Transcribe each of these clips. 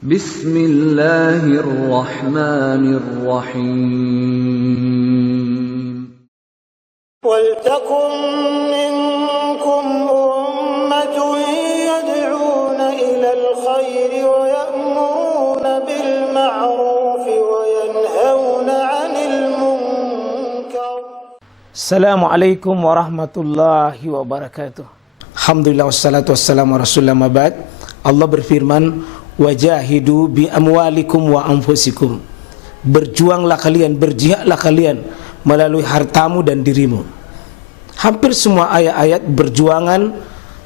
Bismillahirrahmanirrahim. وَلْتَكُنْ مِنْكُمْ أُمَّةٌ يَدْعُونَ إِلَى الْخَيْرِ وَيَأْمُرُونَ بِالْمَعْرُوفِ وَيَنْهَوْنَ عَنِ الْمُنْكَرِ. Assalamualaikum warahmatullahi wabarakatuh. Alhamdulillah wassalatu wassalamu rasulullah mabad. Allah berfirman, wajahidu bi amwalikum wa anfusikum. Berjuanglah kalian, berjihadlah kalian melalui hartamu dan dirimu. Hampir semua ayat-ayat berjuangan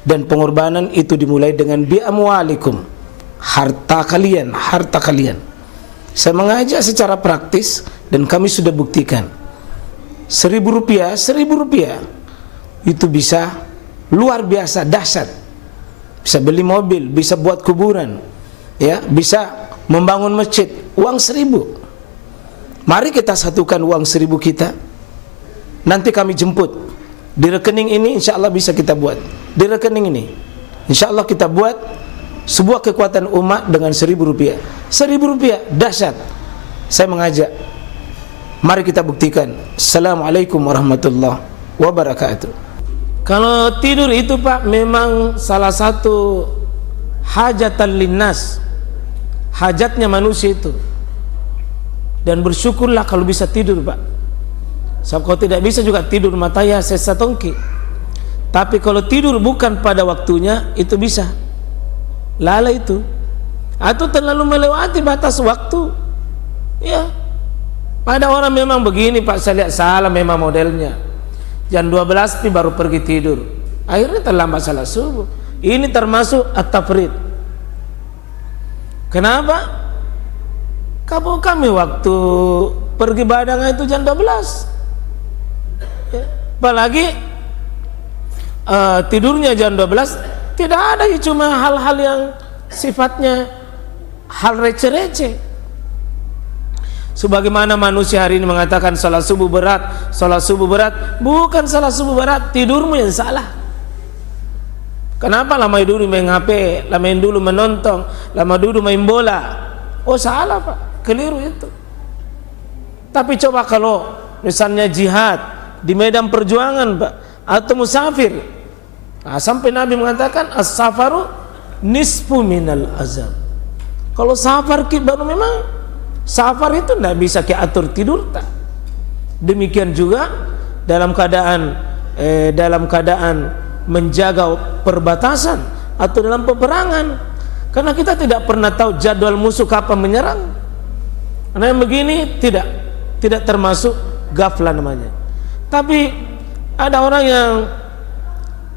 dan pengorbanan itu dimulai dengan bi amwalikum, harta kalian, harta kalian. Saya mengajak secara praktis dan kami sudah buktikan. Rp1.000 itu bisa luar biasa dahsyat. Bisa beli mobil, bisa buat kuburan, ya, bisa membangun masjid. Uang 1.000. Mari kita satukan uang 1.000 kita. Nanti kami jemput di rekening ini, insya Allah bisa kita buat. Di rekening ini, insya Allah kita buat sebuah kekuatan umat dengan Rp1.000. Rp1.000 dahsyat. Saya mengajak, mari kita buktikan. Assalamualaikum warahmatullahi wabarakatuh. Kalau tidur itu Pak, memang salah satu hajatan linnas, hajatnya manusia itu. Dan bersyukurlah kalau bisa tidur Pak. Sebab kalau tidak bisa juga tidur matanya sesatongki. Tapi kalau tidur bukan pada waktunya, itu bisa lalai itu, atau terlalu melewati batas waktu. Ya, ada orang memang begini Pak, saya lihat salah memang modelnya. Jam 12 nih baru pergi tidur, akhirnya terlambat salat subuh. Ini termasuk at-tafrid. Kenapa? Kamu kami waktu pergi badang itu jam 12 ya. Apalagi tidurnya jam 12. Tidak ada, cuma hal-hal yang sifatnya hal receh-receh. Sebagaimana manusia hari ini mengatakan salat subuh berat, salat subuh berat. Bukan salat subuh berat, tidurmu yang salah. Kenapa lama dulu main HP, lama dulu menonton, lama dulu main bola? Oh salah Pak, keliru itu. Tapi coba kalau misalnya jihad di medan perjuangan Pak, atau musafir, nah, sampai Nabi mengatakan as-safaru nisfu minal azab. Kalau safar baru memang safar itu tidak bisa atur tidur tak. Demikian juga dalam keadaan menjaga perbatasan atau dalam peperangan, karena kita tidak pernah tahu jadwal musuh kapan menyerang. Karena yang begini tidak termasuk ghaflah namanya. Tapi ada orang yang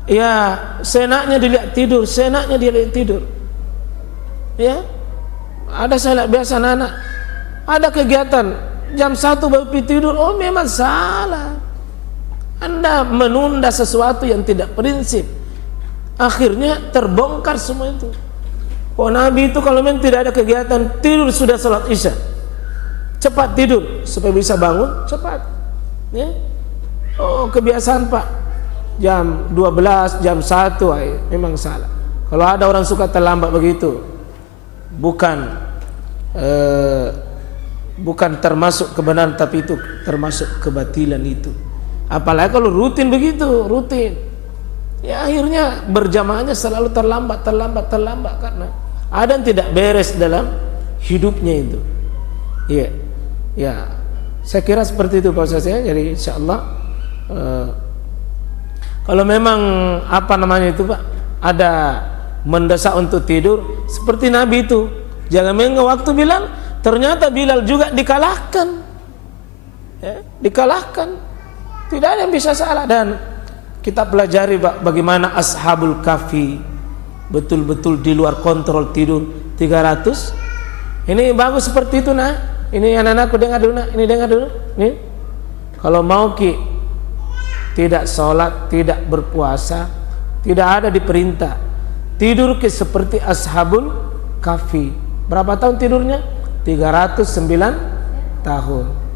ya senaknya dilihat tidur, senaknya dia lihat tidur. Ya, ada saya lihat biasa anak, ada kegiatan jam 1 baru pergi tidur. Oh memang salah. Anda menunda sesuatu yang tidak prinsip, akhirnya terbongkar semua itu. Oh Nabi itu kalau memang tidak ada kegiatan, tidur sudah salat isya, cepat tidur supaya bisa bangun cepat. Ya. Oh kebiasaan Pak, jam 12, jam 1, memang salah. Kalau ada orang suka terlambat begitu, bukan termasuk kebenaran, tapi itu termasuk kebatilan itu. Apalagi kalau rutin begitu, rutin, ya akhirnya berjamaahnya selalu terlambat karena ada yang tidak beres dalam hidupnya itu. Iya, ya, saya kira seperti itu Pak Ustaz ya. Jadi insya Allah kalau memang itu Pak, ada mendesak untuk tidur seperti Nabi itu, jangan menunggu waktu Bilal. Ternyata Bilal juga dikalahkan, ya, dikalahkan. Tidak ada yang bisa salah. Dan kita pelajari Pak, bagaimana ashabul kahfi betul-betul di luar kontrol tidur 300. Ini bagus seperti itu nah. Ini anak-anakku dengar dulu nah. Ini dengar dulu. Nih, kalau mau tidak sholat, tidak berpuasa, tidak ada diperintah tidur seperti ashabul kahfi. Berapa tahun tidurnya? 309 tahun.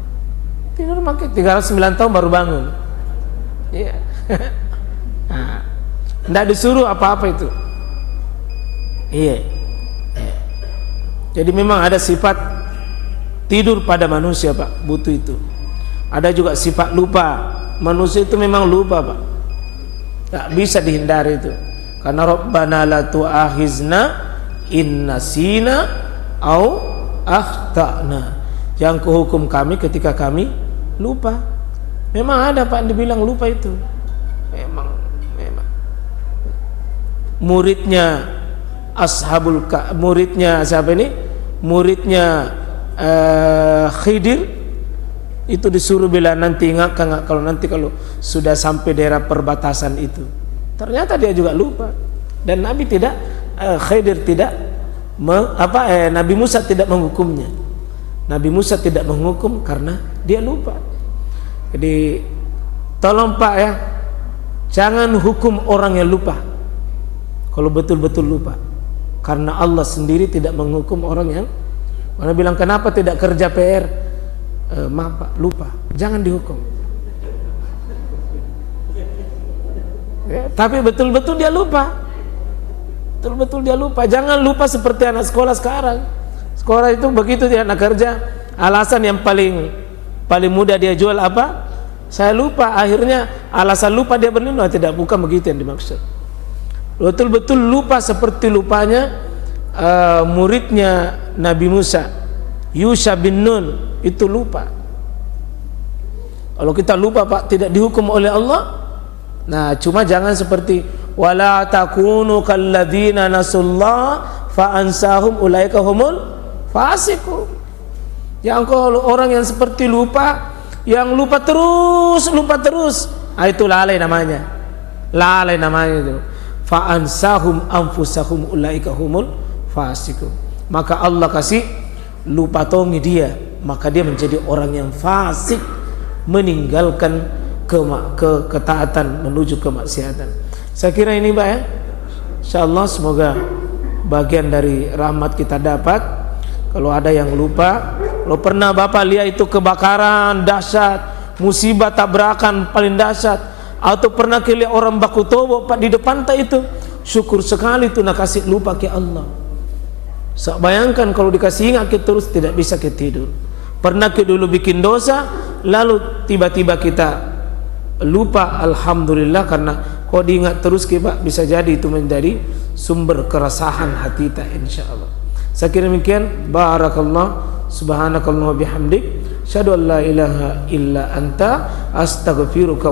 Tidur makin 309 tahun baru bangun. Iya. Nah, tidak disuruh apa-apa itu. Iya. Jadi memang ada sifat tidur pada manusia, Pak, butuh itu. Ada juga sifat lupa. Manusia itu memang lupa, Pak. Tak bisa dihindari itu. Karena Rabbana la tu'akhizna in nasina au akhtana. Jangan kuhukum kami ketika kami lupa. Memang ada, Pak, dibilang lupa itu. Memang. Muridnya muridnya siapa ini? Muridnya Khidir itu disuruh bila nanti ingat kalau sudah sampai daerah perbatasan itu. Ternyata dia juga lupa. Dan Nabi tidak Khidir tidak Nabi Musa tidak menghukumnya. Nabi Musa tidak menghukum karena dia lupa. Jadi tolong, Pak, ya, jangan hukum orang yang lupa kalau betul-betul lupa, karena Allah sendiri tidak menghukum orang yang bilang kenapa tidak kerja PR. Maaf, Pak, lupa, jangan dihukum. Ya, tapi betul-betul dia lupa. Betul-betul dia lupa. Jangan lupa seperti anak sekolah sekarang. Sekolah itu begitu dia anak kerja, alasan yang paling mudah dia jual apa? Saya lupa. Akhirnya alasan lupa dia berlindung. Tidak, bukan begitu yang dimaksud. Betul-betul lupa seperti lupanya muridnya Nabi Musa, Yusha bin Nun, itu lupa. Kalau kita lupa, Pak, tidak dihukum oleh Allah. Nah, cuma jangan seperti wala takunu kalladzina nasullah fa ansahum ulaika humul fasiqun. Yang kalau orang yang seperti lupa, yang lupa terus, itu lalai namanya. Lalai namanya itu. Fa ansahum anfusahum ulaika humul fasiqun. Maka Allah kasih lupa tongi dia, maka dia menjadi orang yang fasik, meninggalkan ketaatan menuju kemaksiatan. Saya kira ini, Pak, ya. Insyaallah semoga bagian dari rahmat kita dapat. Kalau ada yang lupa, kalau pernah Bapak lihat itu kebakaran dahsyat, musibah tabrakan paling dahsyat, atau pernah lihat orang baku tobo Pak di depan tak itu, syukur sekali itu nak kasih lupa ke Allah. So, bayangkan kalau dikasih ingat kita terus tidak bisa kita tidur. Pernah kita dulu bikin dosa, lalu tiba-tiba kita lupa, alhamdulillah, karena kalau diingat terus kita bisa jadi itu menjadi sumber keresahan hati kita, insyaallah. Saya kira demikian. Barakallah, subhanakallah wa bihamdik, syahadu an la ilaha illa anta, astaghfiruka